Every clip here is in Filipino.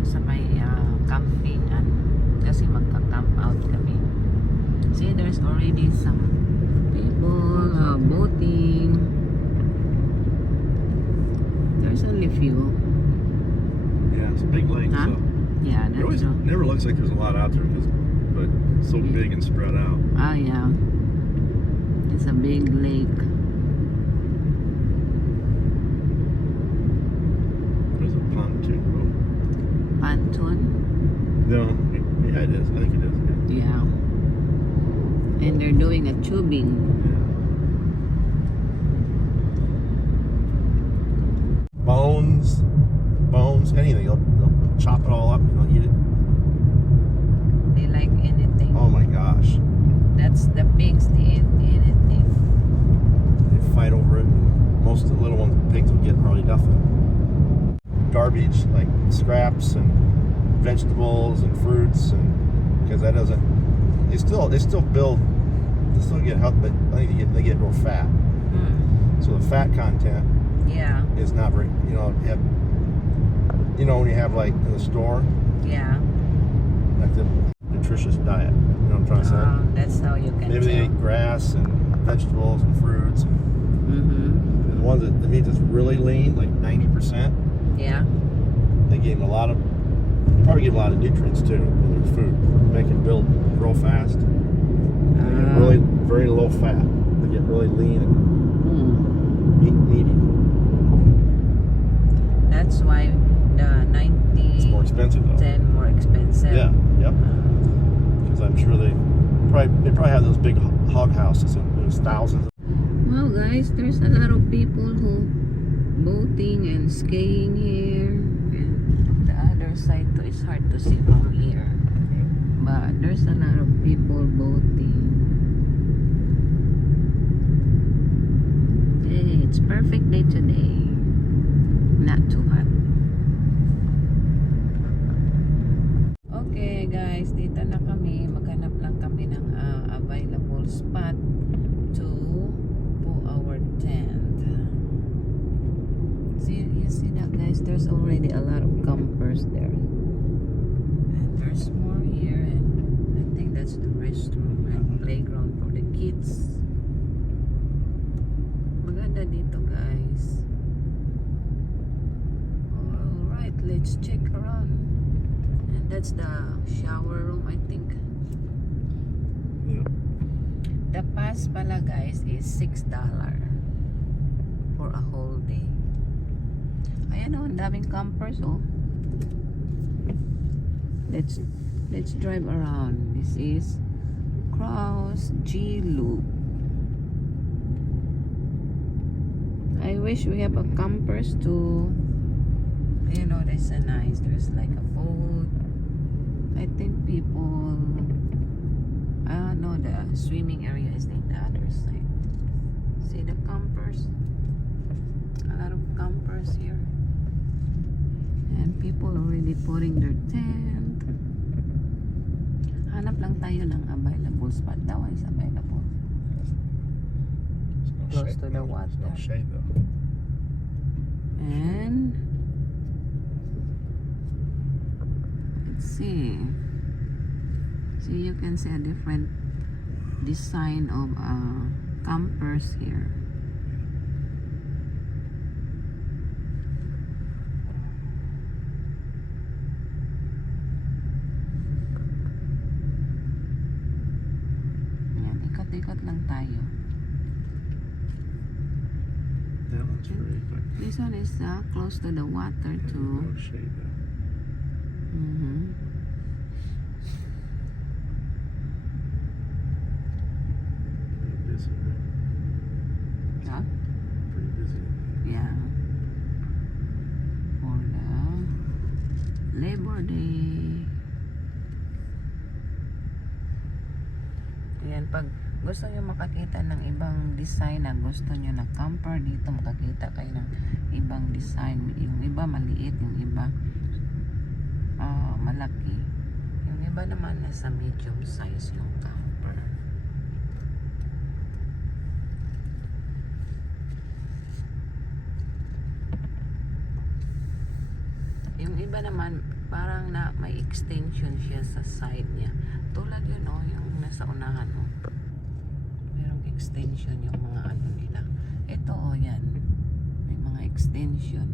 doon sa may campingan kasi magka-camp out kami. See, there's already some people boating. There's only few. Yeah, it's a big lake, Huh? so Yeah, it that's always true. never looks like there's a lot out there, but it's so big and spread out. Ah, yeah. It's a big lake. There's a pontoon boat. Pontoon? No, yeah, it is. I think it is. Yeah. And they're doing a tubing. Yeah. Bones, anything. They'll chop it all up and they'll eat it. They like anything. Oh my gosh. That's the pigs, they eat anything. They fight over it. And most of the little ones, pigs, will get probably nothing. Garbage, like scraps and vegetables and fruits, and because that doesn't. They still get health, but I think they get real fat. So the fat content Yeah. is not very. When you have like in the store, Yeah. like the nutritious diet. You know what I'm trying to say? That's how you can Maybe they tell. eat grass and vegetables and fruits. Mm-hmm. And the ones that meat that's really lean, like 90%, Yeah. they gave them probably give them a lot of nutrients too in their food. Make them build real fast. They get really very low fat. They get really lean and meaty. That's why the 90 It's more expensive though. 10 more expensive. Yeah, yep. Because I'm sure they probably have those big hog houses and there's thousands. Well, guys, there's a lot of people who boating and skiing here, and the other side too is hard to see from here. But there's a lot of people boating. Hey, it's perfect day today. Not too hot. Okay guys, dito na kami. Maghanap lang kami ng available spot to put our tent. You see that, guys? There's already a lot of campers there. And there's more here, and I think that's the restroom and playground for the kids. Maganda dito, guys. Alright, let's check around. And that's the shower room, I think. Yeah. The pass pala, guys, is $6 for a whole day. Ayan o, ang daming campers oh. Let's drive around. This is Cross G Loop. I wish we have a campers too. There's there's like a boat. I think people, I don't know, the swimming area is in the other side. See the campers? A lot of campers here. And people already putting their tent. Hanap lang tayo ng available spot. That one is available. Close to the water. There's no shade though. And let's see. See, you can see a different design of campers here. Yan, ikot-ikot lang tayo. That one's pretty, but This one is close to the water too. no shade though. Pretty busy, right? Huh? Pretty busy. Yeah. For the Labor Day. Ayan, pag gusto nyo makakita ng ibang design na gusto nyo na camper dito, makakita kayo ng ibang design. Yung iba maliit, yung iba malaki. Yung iba naman nasa medium size yung camper. Yung iba naman Parang na may extension siya sa side niya. Tulad yun yung nasa unahan merong extension yung mga ano nila. Ito yan. May mga extension.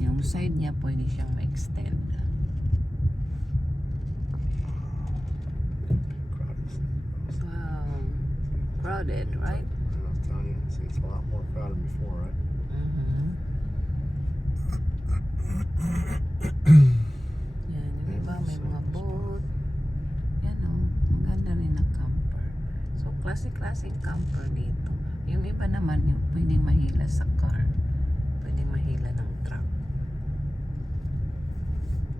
Yung side niya pwede siyang ma-extend. Wow. Crowded, right? I was telling you, see, it's a lot more crowded before, right? Yan, yung iba may mga boat. Yan maganda rin na camper. So, classic camper dito. Yung iba naman, yung pwedeng mahila sa car. Pwedeng mahila ng truck.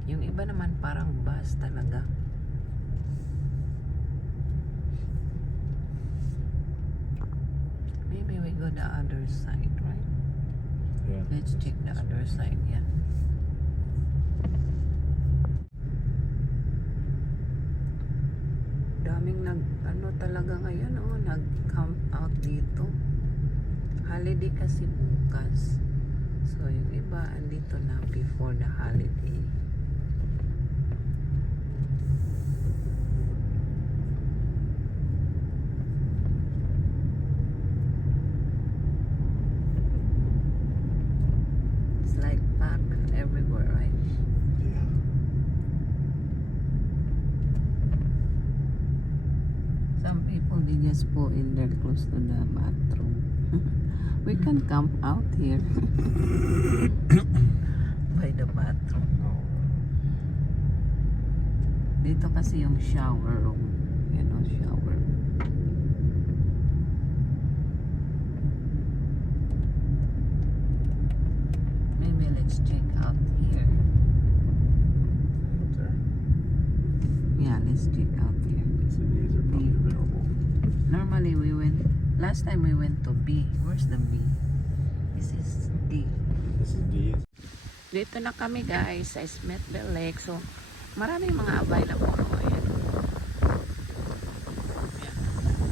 Yung iba naman parang bus talaga. Maybe we go the other side, right? Yeah. Let's check the other side, yeah. Daming talaga ngayon, nag-camp out dito. Holiday kasi bukas. So, yung iba, andito na before the holiday. It's like packed everywhere, right? Yeah. Some people, they just go in there close to the bathroom. We can camp out here by the bathroom. Dito kasi yung shower room. Shower. Maybe let's check out here. Up there. Yeah, let's check out here. So these are probably available. Normally last time we went to B. Where's the B? This is D. This is D. Dito na kami guys sa Smithville Lake. So, maraming mga available. Ayan.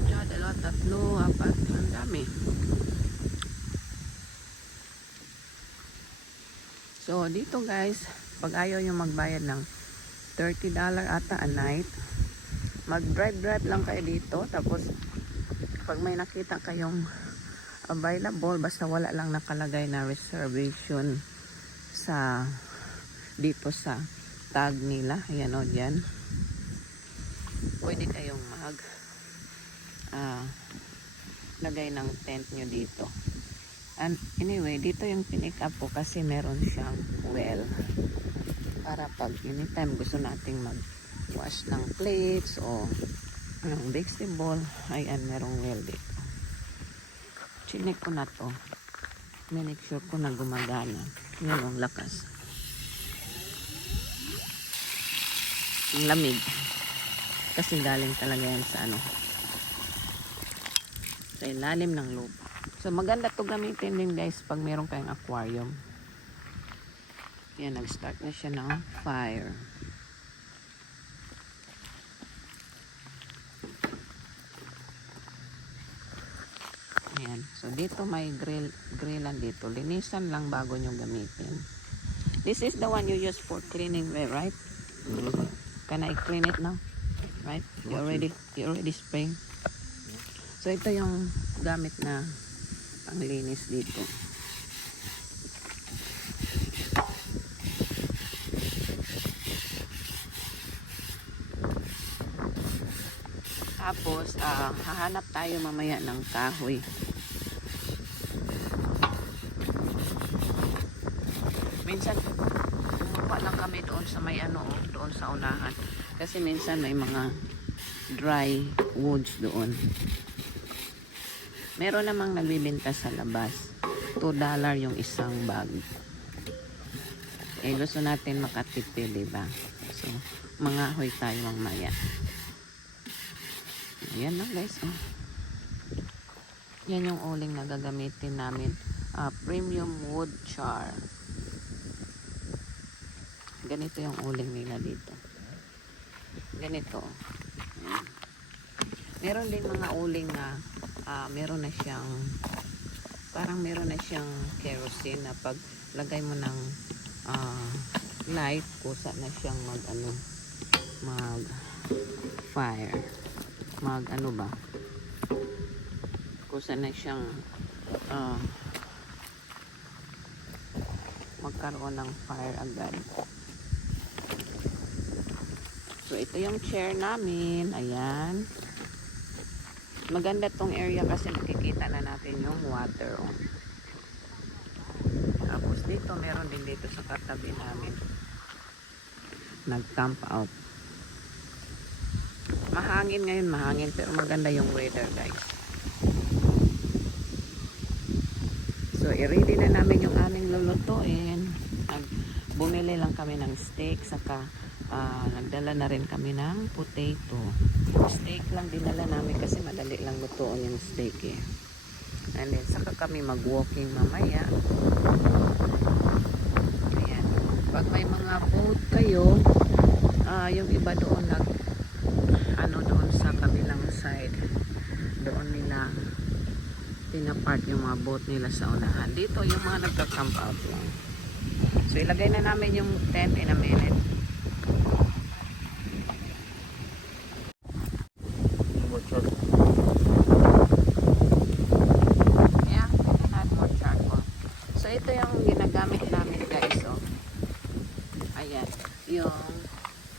Diyan, 2, 3, 4. Ang dami. So, dito guys, pag ayaw nyo magbayad ng $30 ata a night, mag-drive lang kayo dito. Tapos, pag may nakita kayong available, basta wala lang nakalagay na reservation sa dito sa tag nila, ayan dyan, pwede kayong lagay ng tent nyo dito. And anyway, dito yung pinick up po kasi meron siyang well para pag anytime gusto nating mag wash ng plates o ng vegetable, ayan, merong well dito. Chinek ko na to, make sure ko na gumagana. Yan ang lakas, ang lamig kasi galing talaga yan sa sa ilalim ng lupa. So maganda to gamitin din guys pag meron kayong aquarium. Yan, nag-start na siya ng fire. Ayan. So dito may grillan dito. Linisan lang bago nyo gamitin. This is the one you use for cleaning, right? Can I clean it now? Right? You already spray. So ito yung gamit na panglinis dito. Tapos, hahanap tayo mamaya ng kahoy. Minsan, bumaba lang kami doon sa may doon sa unahan. Kasi minsan may mga dry woods doon. Meron namang nagbibenta sa labas. $2 yung isang bag. Eh, gusto natin makatipid, diba? So, mangahoy tayo mamaya. Ayan lang guys. Yan yung uling na gagamitin namin. Premium wood char. Ganito yung uling nila dito. Ganito. Ayan. Meron din mga uling na meron na siyang kerosene na pag lagay mo ng light, kusa na siyang mag ano, mag fire. Mag ano ba? Kusa na siyang magkaroon ng fire agad. So ito yung chair namin. Ayan. Maganda tong area kasi makikita na natin yung water. Oh. Tapos dito meron din dito sa katabi namin. Nag-camp out. Mahangin ngayon, mahangin, pero maganda yung weather, guys. So i-ready na namin yung aming lulutuin. Bumili lang kami ng steak, saka nagdala na rin kami ng potato. Steak lang dinala namin kasi madali lang lutuin yung steak eh. And then saka kami mag-walking mamaya. Ayan. Pag may mga boat kayo, yung iba doon doon sa kabilang side, doon nila pinapark yung mga boat nila sa unahan. Dito yung mga nagka-camp out lang. So ilagay na namin yung tent in a minute. Yeah, we can add more charcoal. So ito yung ginagamit namin, guys. Oh. Ayan, yung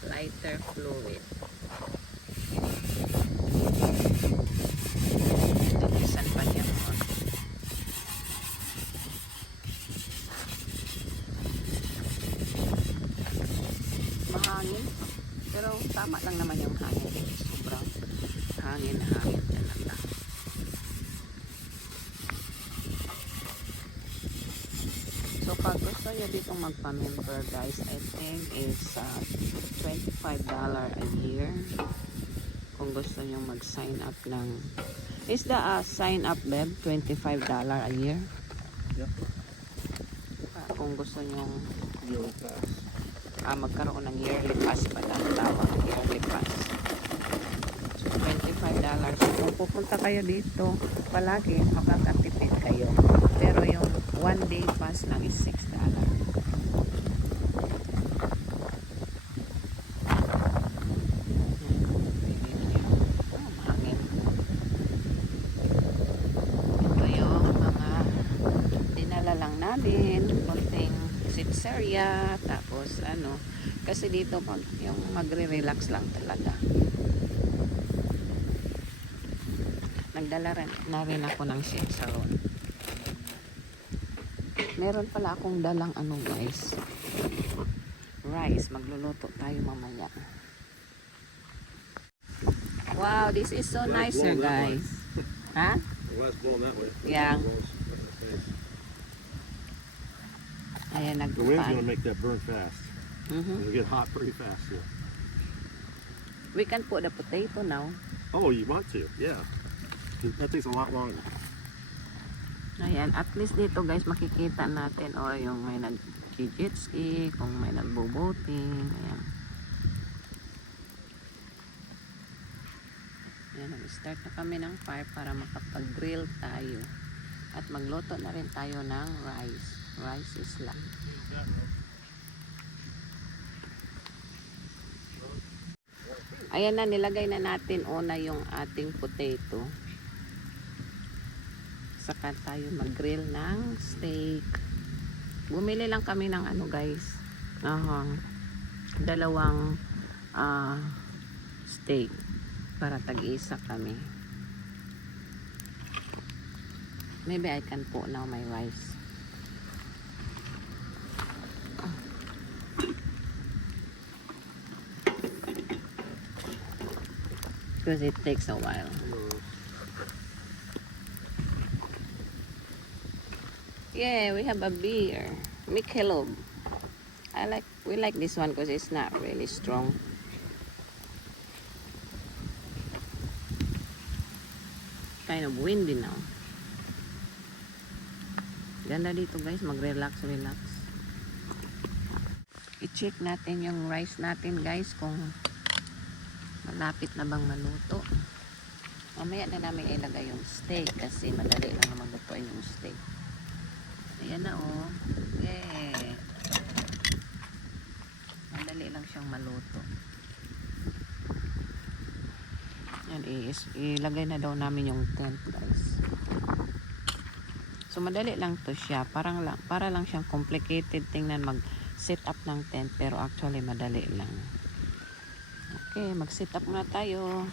lighter fluid. Ito bisan pa niya mo. Mahangin. Pero tama lang naman yung hangin. Sobrang hangin na hangin talaga. So pag gusto nyo ditong magpa-member, guys, I think is $25 a year. Kung gusto nyo mag-sign up ng... Is the sign up, Beb? $25 a year? Yep. Kung gusto nyo Yearly pass. magkaroon ng yearly pass pa lang tawag, yearly pass. So $25. So kung pupunta kayo dito palagi, makakatipid kayo. Pero yung one day pass lang is $6. Mahangin. Ito yung mga dinala lang namin, konting sitseria, tapos ano, kasi dito yung magre-relax lang talaga. Nagdala na rin ako ng chicharon. Meron pala akong dalang ano, guys, rice. Magluluto tayo mamaya. Wow, this is so nice here, guys. Ha? Yeah. Ayan, The wind's nagpupan. gonna make that burn fast. It'll get hot pretty fast. Yeah. We can put the potato now. Oh, you want to? Yeah. That takes a lot longer. Ayan, at least dito, guys, makikita natin o yung may nag-jet ski, kung may nagbo-boating. Ayan. Ayan, nag-start na kami ng fire para makapag-grill tayo. At magluto na rin tayo ng rice. Rice is lang. Ayan na, nilagay na natin una yung ating potato. Saka tayo mag-grill ng steak. Bumili lang kami ng ano, guys. Dalawang steak para tag-isa kami. Maybe I can put now my rice. Because it takes a while. Yeah, we have a beer. Michelob. We like this one because it's not really strong. Kind of windy now. Ganda dito, guys, mag-relax. I-check natin yung rice natin, guys, kung malapit na bang maluto. Mamaya na namin ilagay yung steak kasi madali lang naman lutuin yung steak. Ayan na, oh. Yeah. maluto. Yan, ilagay na daw namin yung tent, guys. So madali lang to siya, para lang siyang complicated tingnan mag-set up ng tent, pero actually madali lang. Okay, mag-set up muna tayo.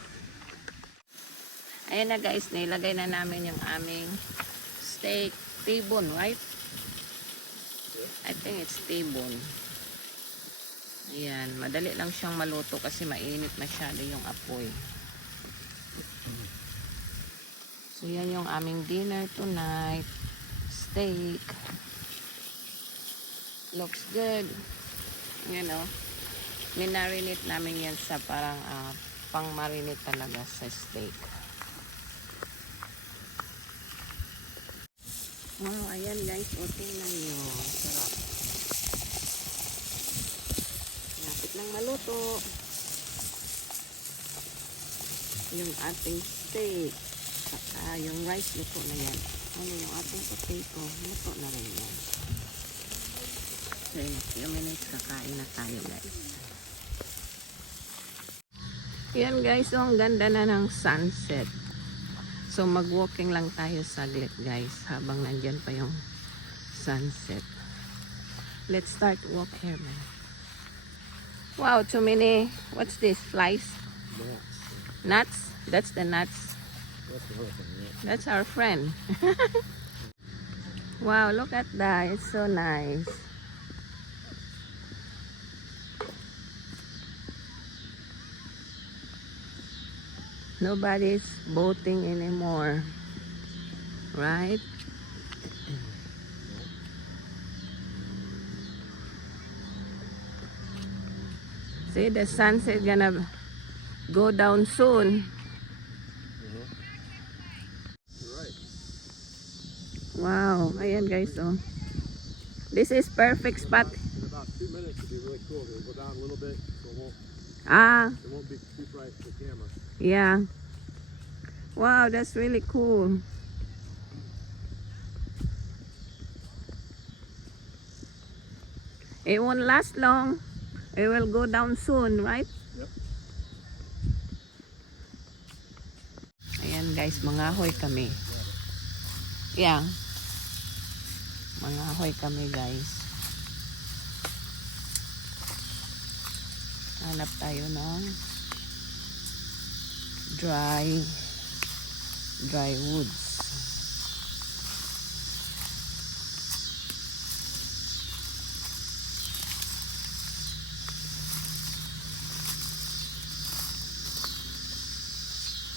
Ayan na guys, nilagay na namin yung aming steak T-bone, right? I think it's T-bone. Ayan, madali lang siyang maluto kasi mainit masyado yung apoy. So yan yung aming dinner tonight. Steak. Looks good. You know, minarinate namin yan sa parang pang marinate talaga sa steak. Wow, ayan guys, o tingnan nyo. Sarap. Lapit lang maluto. Yung ating steak. Saka yung rice luto na yan. Ano yung ating potato, luto na rin yan. So in a few minutes kakain na tayo guys. Yan guys, so ang ganda na ng sunset. So mag-walking lang tayo saglit guys habang nandyan pa yung sunset. Let's start walk here man. Wow, too many, what's this, flies? Nuts. Nuts? That's the nuts. That's the whole thing, yeah. That's our friend. Wow, look at that. It's so nice. Nobody's boating anymore. Right? See, the sunset gonna go down soon. Wow, ayan guys, oh. This is perfect spot. In about 2 minutes it'll be really cool. It'll go down a little bit, so it won't be too bright for the camera. Yeah. Wow, that's really cool. It won't last long. It will go down soon, right? Yep. Ayan guys, mangahoy kami. Yeah. Mangahoy kami guys. Hanap tayo ng dry woods.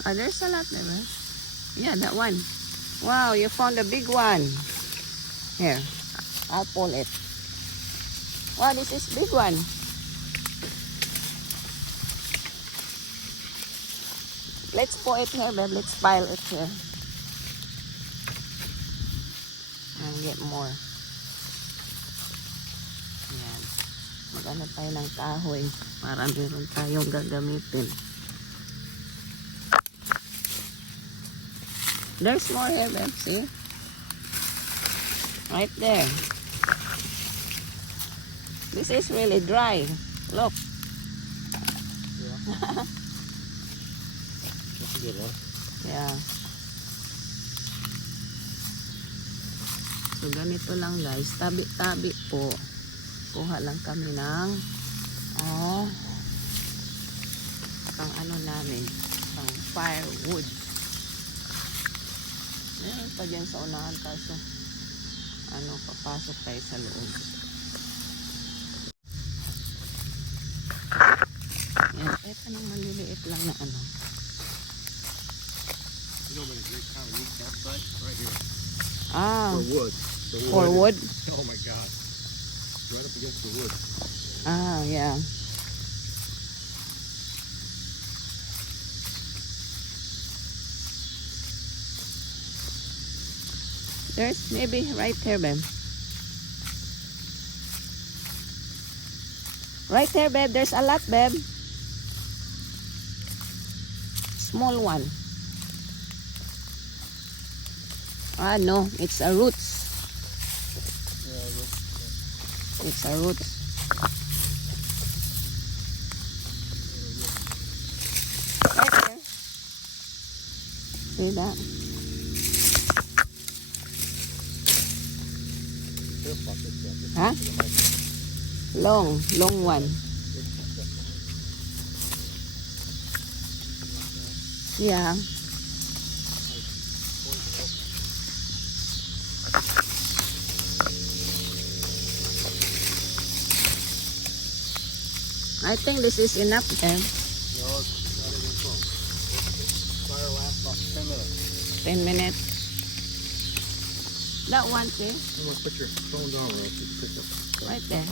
There's a lot there, right? Yeah, that one. Wow, you found a big one. Here, I'll pull it. Wow, this is big one. Let's pull it here, babe. Let's pile it here. And get more. Ayan. Mag-ano tayo ng kahoy para meron tayong gagamitin. There's more here, babe. See? Right there. This is really dry. Look. Yeah. That's a good one. Yeah. So, ganito lang guys. Tabi-tabi po. Kuha lang kami ng pang ano namin. Pang firewood. Meron pa dyan sa unahan kaso papasok tayo sa loob. Yan, eto nang maliliit lang na ano. You know when a great time to use campsite? Right here. Ah, For wood. for wood? Oh my god. Right up against the wood. Ah, yeah. There's maybe right here, babe. Right here, babe. There's a lot, babe. Small one. Ah, no. It's a roots. Yeah, It's a roots. See that? Huh? Long one. Yeah. I think this is enough then. No, it's not even close. Fire lasts about 10 minutes. 10 minutes. That one thing, You want to put your phone down or else you pick up. right there.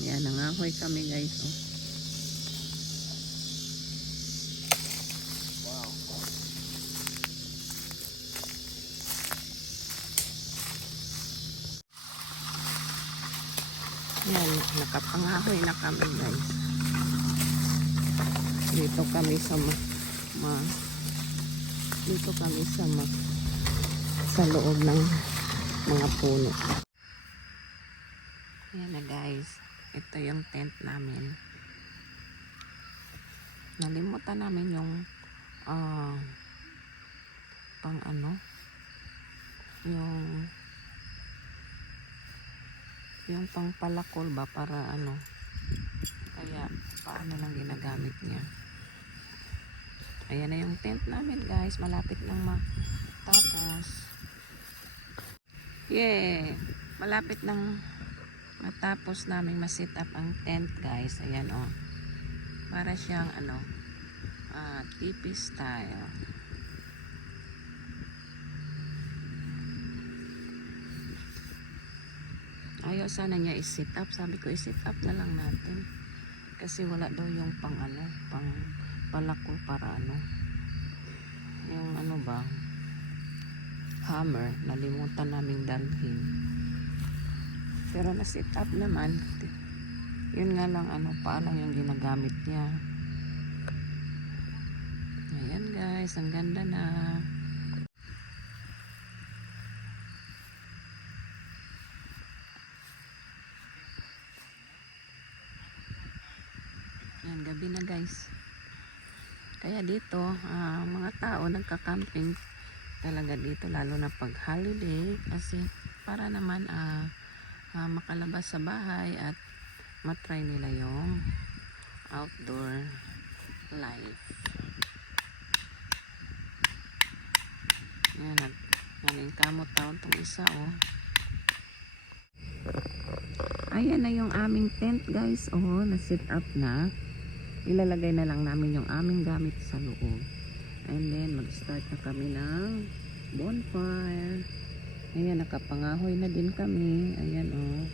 Yan, nangahoy kami guys. Oh. Wow. Yan, nakapangahoy na kami guys. Dito kami sa sa loob ng mga puno. Yan na guys. Ito yung tent namin. Nalimutan namin yung pang ano, yung pang palakol ba para ano, kaya paano lang ginagamit niya. Ayan na yung tent namin guys, malapit nang matapos. Yeah, malapit nang matapos namin ma-set up ang tent guys. Ayan oh, para siyang ano, tipi style. Ayaw sana niya i-set up. Sabi ko i-set up na lang natin. Kasi wala daw yung pang ano, pang palakol para ano. Yung ano ba, hammer. Nalimutan naming dalhin. Pero na-set up naman. Yun nga lang ano, paalang yung ginagamit niya. Ayan guys, ang ganda na. Yan, gabi na guys. Kaya dito, mga tao nagka-camping talaga dito, lalo na pag holiday, kasi para naman makalabas sa bahay at matry nila yung outdoor life. Yan, galing kamot taon tong isa oh. Ayan na yung aming tent guys, oh, na-set up na. Ilalagay na lang namin yung aming gamit sa loob. And then mag-start na kami ng bonfire. Ayan, nakapangahoy na din kami. Ayan oh.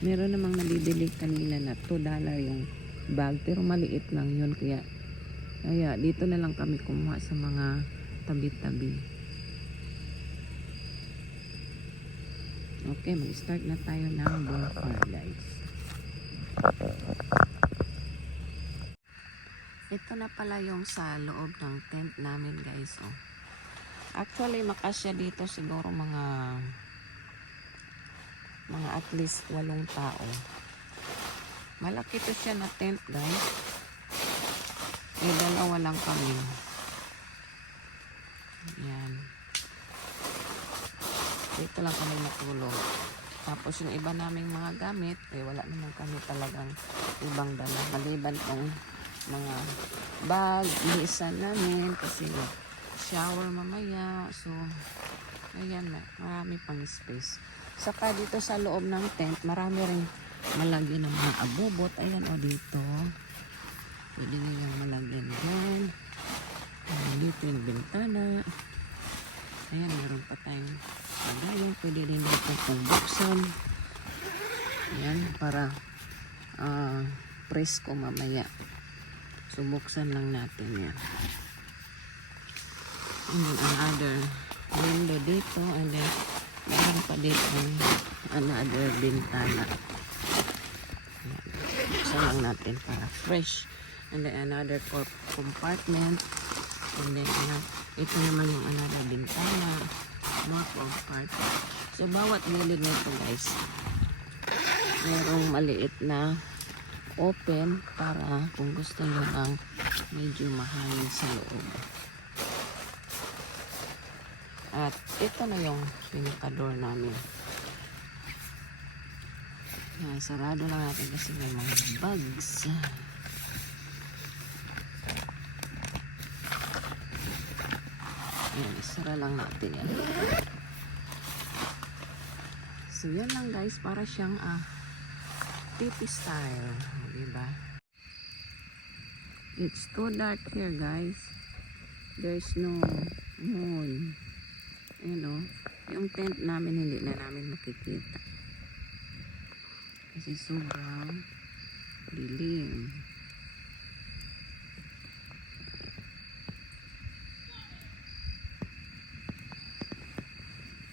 Meron namang nabibili kanina na $2 yung bag, pero maliit lang yun. Kaya dito na lang kami kumuha sa mga tabi-tabi. Okay, mag-start na tayo ng bonfire guys. Ito na pala yung sa loob ng tent namin guys oh. Actually makasya dito siguro mga at least 8 tao. Malaki to siya na tent guys. Dalawa lang kami. Yan. Dito lang kami natulog. Tapos yung iba naming mga gamit, wala naman kami talagang ibang dala. Maliban tong mga bag, iisan namin kasi shower mamaya. So, ayan na, marami pang space. Saka dito sa loob ng tent, marami rin malagyan ng mga abubot. Ayan o dito. Pwede nyo yung malagyan dyan. Dito yung bintana. Ayan, meron pa tayong lagayan. Pwede rin dito kung buksan. Ayan, para presko mamaya. So, buksan lang natin yan. And then, another window dito. And then, meron pa dito another bintana. Ayan. Buksan lang natin para fresh. And then, another compartment. And then, ito naman yung another bintana. More compartment. So, bawat gilid nito guys, merong maliit na open para kung gusto nyo ng Medyo mahangin sa loob. At ito na yung pinaka-door namin. Yan, sarado lang natin kasi may mga bugs. Yan, isara lang natin yan. So yan lang guys, para siyang TV style, diba? It's too dark here guys. There's no moon. You know, yung tent namin hindi na namin makikita. Kasi sobrang dilim.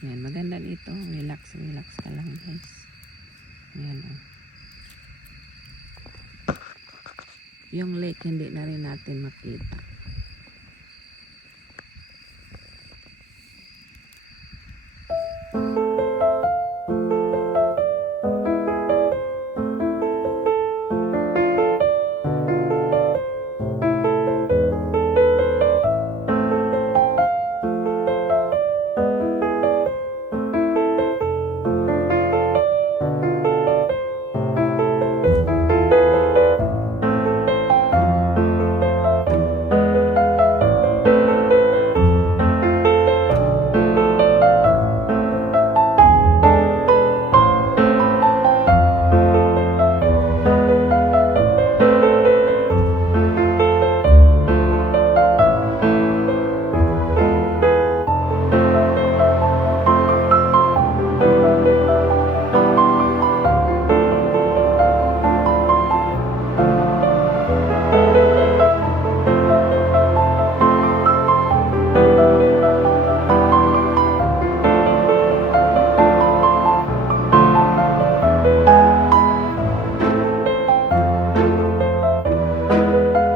Yan, maganda dito. Relax, relax ka lang guys. Yan o. Yung lake hindi na rin natin makita.